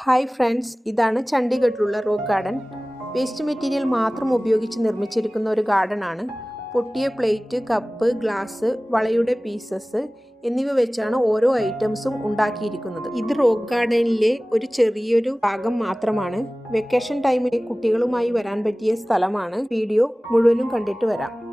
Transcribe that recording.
Hi friends ഇതാണ് ചണ്ഡീഗഡിലുള്ള rock garden. Waste material മാത്രം ഉപയോഗിച്ച് നിർമ്മിച്ചിരിക്കുന്ന ഒരു ഗാർഡൻ ആണ് പൊട്ടിയ പ്ലേറ്റ് കപ്പ് ഗ്ലാസ് വളയുടെ പീസസ് എന്നിവ വെച്ചാണ് ഓരോ ഐറ്റംസും ഉണ്ടാക്കിയിരിക്കുന്നത്. ഇത് റോക്ക് ഗാർഡനിലെ ഒരു ചെറിയൊരു ഭാഗം മാത്രമാണ്. വെക്കേഷൻ ടൈമിൽ കുട്ടികളുമായി വരാൻ പറ്റിയ സ്ഥലമാണ്. വീഡിയോ മുഴുവനും കണ്ടിട്ട് വരാം.